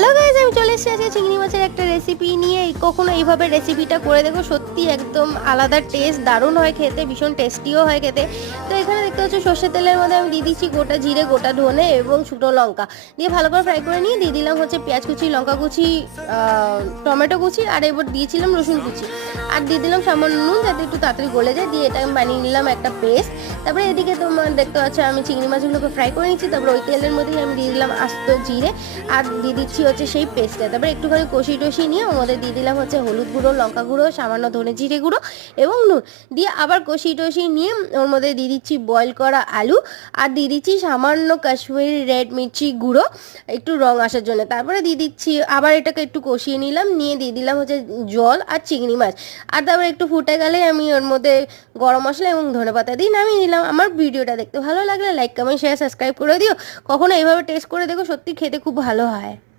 Hello guys, আমি চলে এসেছি আজকে চিংড়ি মাছের একটা রেসিপি নিয়ে। কখনো এইভাবে রেসিপিটা করে দেখো, সত্যি একদম আলাদা টেস্ট, দারুণ হয় খেতে, ভীষণ টেস্টিও হয় খেতে। তো এখানে দেখতে হচ্ছে সর্ষের তেলের মধ্যে আমি দিয়ে দিচ্ছি গোটা জিরে, গোটা ধনে এবং শুকনো লঙ্কা দিয়ে ভালো করে ফ্রাই করে নিয়ে দিয়ে দিলাম হচ্ছে পেঁয়াজ কুচি, লঙ্কা কুচি, টমেটো কুচি, আর এবার দিয়েছিলাম রসুন কুচি, আর দিয়ে দিলাম সামান্য নুন যাতে একটু তাড়াতাড়ি গলে যায়। দিয়ে এটা আমি বানিয়ে নিলাম একটা পেস্ট। তারপরে এদিকে তোমার দেখতে পাচ্ছ আমি চিংড়ি মাছগুলোকে ফ্রাই করে নিচ্ছি। তারপরে ওই তেলের মধ্যেই আমি দিয়ে দিলাম আস্ত জিরে আর দিয়ে দিচ্ছি হচ্ছে সেই পেস্টটা। তারপরে একটুখানি কষি টষি নিয়ে ওর মধ্যে দিয়ে দিলাম হচ্ছে হলুদ গুঁড়ো, লঙ্কা গুঁড়ো, সামান্য ধনে জিরে গুঁড়ো এবং নুন দিয়ে আবার কষি টষি নিয়ে ওর মধ্যে দিয়ে দিচ্ছি বয়েল করা আলু আর দিয়ে দিচ্ছি সামান্য কাশ্মীরি রেড মির্চি গুঁড়ো একটু রং আসার জন্য। তারপরে দিয়ে দিচ্ছি আবার এটাকে একটু কষিয়ে নিলাম, নিয়ে দিয়ে দিলাম হচ্ছে জল আর চিংড়ি মাছ। আর তারপরে একটু ফুটে গেলে আমি ওর মধ্যে গরম মশলা এবং ধনেপাতা দিয়ে নামিয়ে নিলাম। আমার ভিডিওটা দেখতে ভালো লাগলে লাইক কমেন্ট শেয়ার সাবস্ক্রাইব করে দিও। কখনো এইভাবে টেস্ট করে দেখো, সত্যি খেতে খুব ভালো হয়।